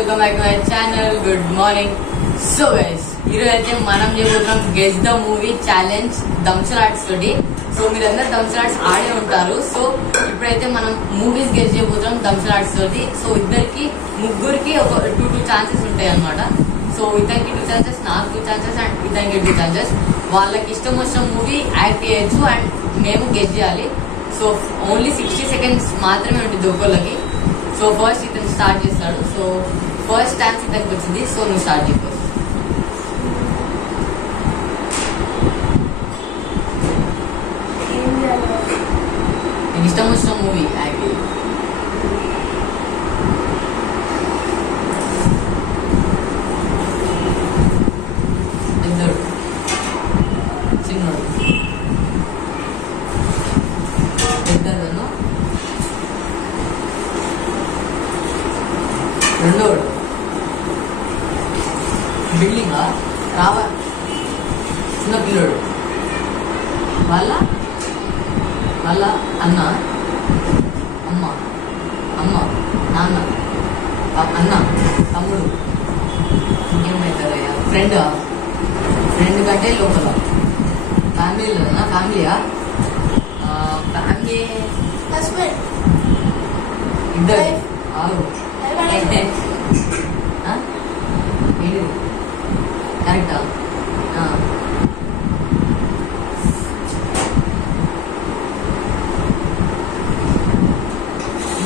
Welcome back to my channel. Good morning. So guys, ఈరోజు అయితే మనం చేయబోతున్నాం గెస్ ద మూవీ ఛాలెంజ్ దంసలాట్స్ తోటి. సో మీరందరూ దంసలాట్స్ ఆడే ఉంటారు. సో ఇప్పుడైతే మనం మూవీస్ గెస్ చేయబోతున్నాం దంసలాట్స్ తోటి. సో ముగ్గురికి ఒక టూ ఛాన్సెస్ ఉంటాయి అన్నమాట. సో ఇతనికి 2 ఛాన్సెస్, నాకు 2 ఛాన్సెస్ అండ్ ఇతనికి 2 ఛాన్సెస్. వాళ్ళకి ఇష్టం వచ్చిన మూవీ యాక్ట్ చేయొచ్చు అండ్ మేము గెస్ చేయాలి. సో ఓన్లీ 60 సెకండ్స్ మాత్రమే ఉంటుంది ఒక్కొక్కరికి. సో ఫస్ట్ ఇతను స్టార్ట్ చేస్తాడు. సో ఫస్ట్ ఛాన్స్ ఇతనికి వచ్చింది. సో నువ్వు స్టార్ట్ చేయకు. నీకు ఇష్టం వచ్చిన మూవీ యాక్ట్ చేయి. పెద్దోడు, చిన్నోడు, పెద్దోడు, రెండోడు, బిల్డింగా రావా, చిన్న పిల్లోడు, వాళ్ళ అన్న, అమ్మ, నాన్న, అన్న, తమ్ముడు, ఇంకేమవుతారయ్యా, ఫ్రెండ్ కంటే లోపల ఫ్యామిలీలోనా? ఫ్యామిలీయా? ఫ్యామిలీ హస్బెండ్, ఇద్దరు ఆరు. ఏంటి కరెక్టా? ఇంకా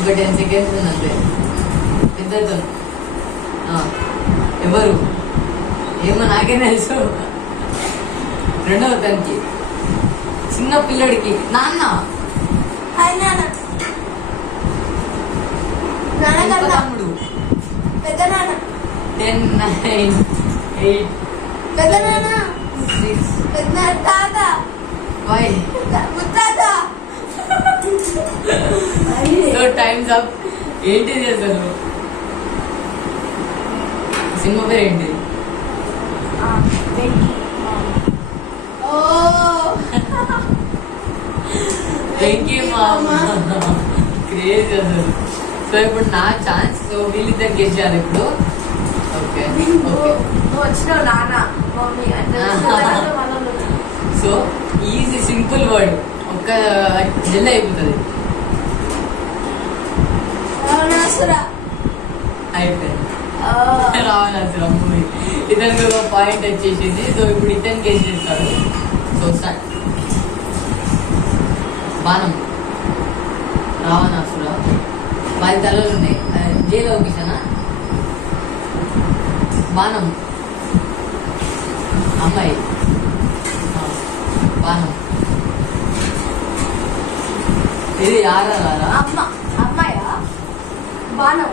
10 సెకండ్స్ ఉందంటే ఇద్దరితో ఎవరు ఏమో నాకే తెలుసు. రెండవ తనకి చిన్న పిల్లడికి నాన్న, తమ్ముడు, 10, 9, 10, 9, 8, 6, తాత, 5. ముత్తాత. So times up. ఏంటిది అసలు? సినిమా పేరు ఏంటి? వెంకీ మామ. క్రేజ్ అసలు. సో ఇప్పుడు నా ఛాన్స్. సో వీళ్ళిద్దరు గెస్ చేయాలి ఇప్పుడు. ఓకే వచ్చినావు నాన్న మమ్మీ అంటే. సో ఈజీ సింపుల్ వర్డ్, ఒక్క జల్లి అయిపోతుంది. అయిపోయింది. రావణాసుర మూవీ. ఇతనికి ఒక పాయింట్ వచ్చేసింది. సో ఇప్పుడు ఇతను గెస్ చేస్తాడు. So start. బాణం, రావణాసుర, 10 తలలు ఉన్నాయి. జైలు కిషనా? బాణం, అమ్మాయి, బాణం. ఇది ఆరా అమ్మాయా? బాణం.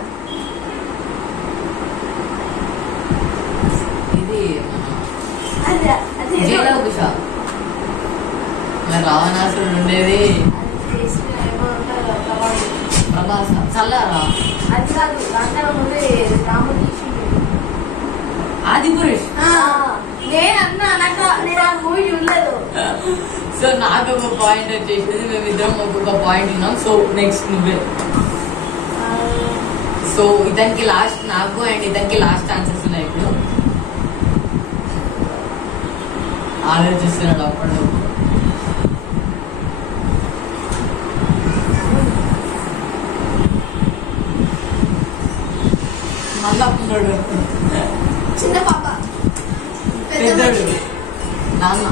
ఇది జైలు కిష. మరి రావణాసురుడు ఉండేది ప్రభాస. చల్లారా? అది కాదు, దాంట్లో ముందు రాముడు. ఆది పురుష్. నేను ఆ మూవీ చూడలేదు. సో నాకు ఒక పాయింట్ వచ్చేసింది. మేమిద్దరం ఒక్కొక్క పాయింట్ ఉన్నాం. సో నెక్స్ట్ నువ్వే. సో ఇతనికి లాస్ట్, నాకు అండ్ ఇతనికి లాస్ట్ ఛాన్సెస్ ఉన్నాయి. ఇప్పుడు ఆలోచిస్తున్నాడు అప్పుడు. మళ్ళా ఉన్నాడు. చిన్న పాప, పెద్దోడు, నాన్న,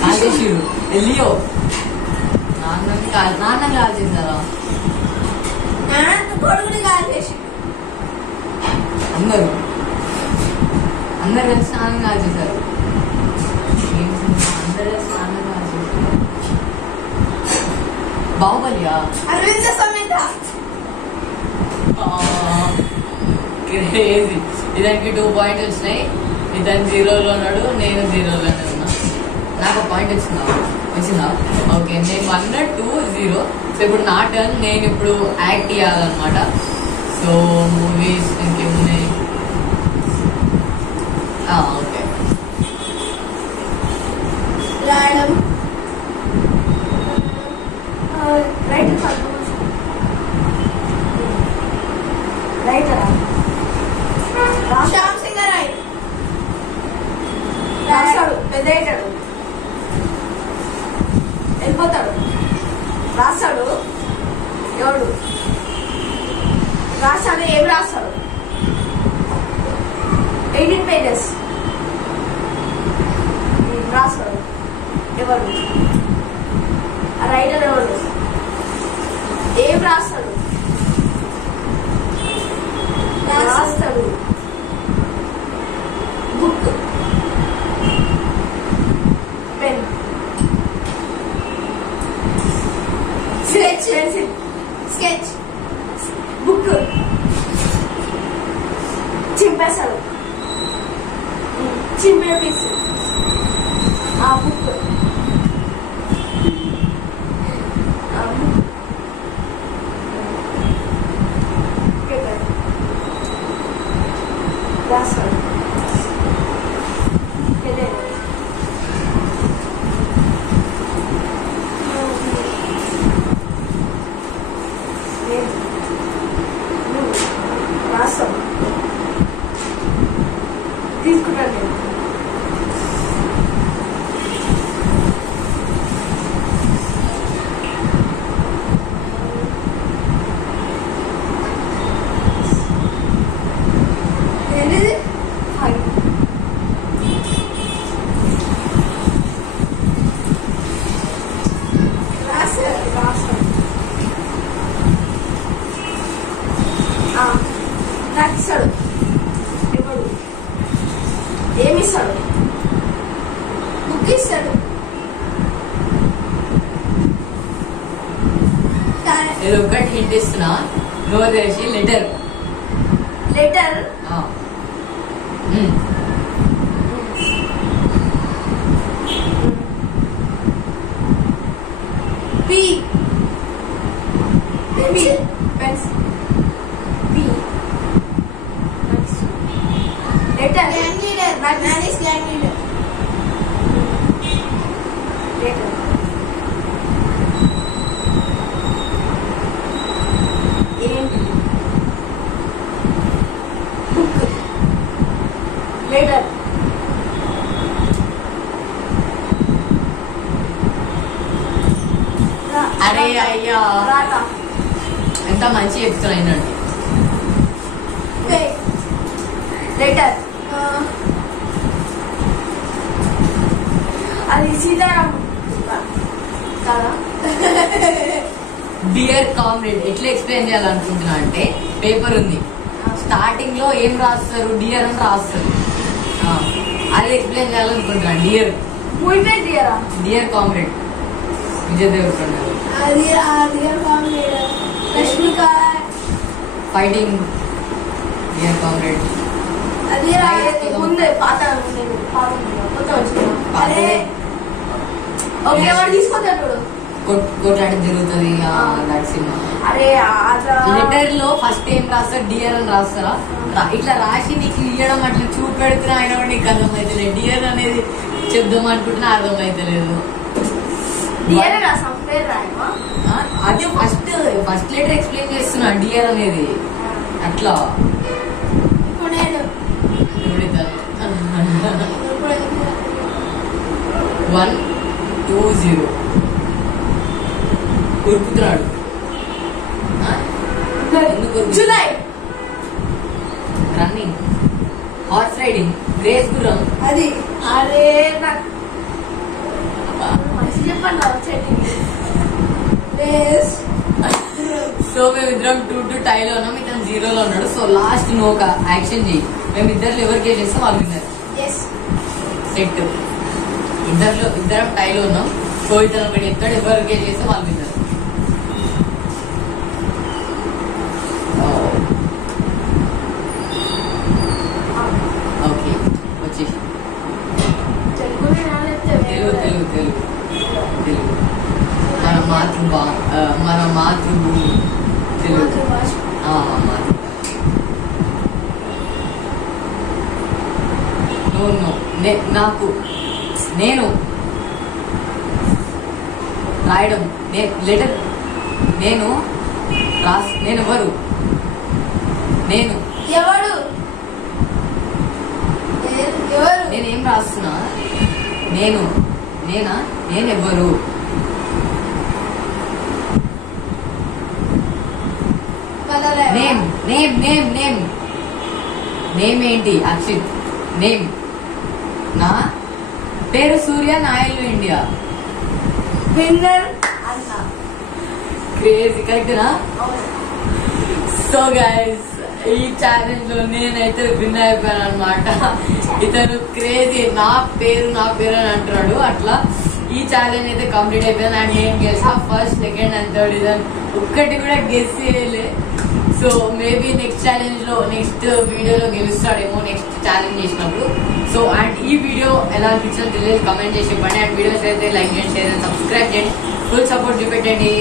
కాల్చేసిడు. ఎల్లియో నాన్న కాల్ చేశారా? కొడుకుని కాల్చేసి అందరూ కలిసి స్నానం కాల్ చేశారు. అందరూ కలిసి స్నానం కాల్ చేశారు. బాహుబలియా? అరవింద సమేత. క్రేజీ. ఇదానికి 2 పాయింట్స్ వచ్చినాయి. ఇతను 0లో ఉన్నాడు, నేను 0లోనే ఉన్నా. నాకు పాయింట్ వచ్చిందా? ఓకే, నేను 1, 2, 0. సో ఇప్పుడు నా టర్న్. నేను ఇప్పుడు యాక్ట్ చేయాలన్నమాట. సో మూవీస్ ఇంకేమున్నాయి? ఓకే, రాయడం, రైట్. ఎవడు రాస్తాడు? ఏం రాస్తాడు? 18 pages రాస్తాడు. ఎవరు ఆ రైటర్? ఎవరు? ఏం రాస్తాడు? రాస్తాడు book, pen, sketch, pencil, sketch, book చింపేస్తాడు. చింపే పీస్ ఆ బుక్ రాస్తాడు. రాస్తాడు. తీసుకుంటాను నేను. నాకు ఇస్తాడు. ఇప్పుడు ఏమిస్తాడు? బుక్ ఇస్తాడు. ఇది ఒకటి హింట్ ఇస్తున్నా, నోరు తెరిచి letter. Letter P, pencil, P, letter, gang leader, man is gang leader. Letter ఏంటి? బుక్, లెటర్, అరే అయ్యా రాట, ఎంత మంచి చెప్తున్నానండి. లెటర్ అది సీతారాం కదా. డియర్ కామ్రేడ్ ఎట్లా ఎక్స్ప్లెయిన్ చేయాలనుకుంటున్నా అంటే, పేపర్ ఉంది, స్టార్టింగ్ లో ఏం రాస్తారు? డియర్ అని రాస్తారు. అది ఎక్స్ప్లెయిన్ చేయాలనుకుంటున్నా. డియర్ మూవీ పేరు డియరా? Dear comrade, Vijay Deverakonda. అది dear comrade, Rashmika fighting dear comrade. అది ముందే పాత కొత్త వచ్చింది. అరే ఓకే, వాడు తీసుకొచ్చాడు. కొట్లాట జరుగుతుంది సినిమా. అరే లెటర్ లో ఫస్ట్ ఏం రాస్తారు? డియర్ అని రాస్తారా? ఇట్లా రాసి నీకు ఇవ్వడం అట్లా చూపెడుతున్నా అయినా కూడా నీకు అర్థమైతలేదు. డియర్ అనేది చెప్దాం అనుకుంటున్నా, అర్థమైతలేదు. డియర్ రాసాం, పేరు రాయమా? అదే ఫస్ట్ లెటర్ ఎక్స్ప్లెయిన్ చేస్తున్నా, డియర్ అనేది. అట్లా ఇప్పుడు నేను 120 ఉరుకుతున్నాడు. July, running, horse riding, race గుర్రం. అది అరే నాకు మంచి చెప్పండి. రేస్. సో మేమిద్దరం 2-2 టైలో ఉన్నాం, ఇతను 0లో ఉన్నాడు. సో లాస్ట్ నువ్వు ఒక యాక్షన్ చెయ్యి. మేమిద్దరు ఎవరికి చేస్తే వాళ్ళు విన్నారు. సెట్. ఇద్దరం టైలో ఉన్నాం. సో ఇతను ఒకటి చెప్తాడు, ఎవరికి చేస్తే వాళ్ళు విన్నారు. ఓకే, వచ్చేసి తెలుగు మన మాతృభూమి తెలుగు. నాకు నేను రాయడం, లెటర్, నేను ఎవరు? ఎవడు? నేనేం రాస్తున్నా? నేనెవరు? నేమ్ నేమ్ నేమ్ నేమ్ ఏంటి అక్షిత్? నేమ్ నా పేరు సూర్య, నా ఇల్లు ఇండియా. విన్నర్ అన్న. క్రేజీ కరెక్టేనా? సో గైస్ ఈ ఛాలెంజ్ లో నేనైతే విన్ అయిపోయాను అనమాట. ఇతను క్రేజీ నా పేరు అని అంటున్నాడు. అట్లా ఈ ఛాలెంజ్ అయితే కంప్లీట్ అయిపోయింది. అండ్ నేను గెలిసా ఫస్ట్, సెకండ్ అండ్ థర్డ్. ఇదని ఒక్కటి కూడా గెస్ చేయలే. సో మేబీ నెక్స్ట్ ఛాలెంజ్ లో నెక్స్ట్ వీడియోలో గెలుస్తాడేమో నెక్స్ట్ ఛాలెంజ్ చేసినప్పుడు. సో అండ్ ఈ వీడియో ఎలా అనిపించిందో తెలియదు, కమెంట్ చేసి ఇవ్వండి. అండ్ వీడియోస్ అయితే లైక్ చేయండి, షేర్ అండ్ సబ్స్క్రైబ్ చేయండి. ఫుల్ సపోర్ట్ చూపెట్టండి.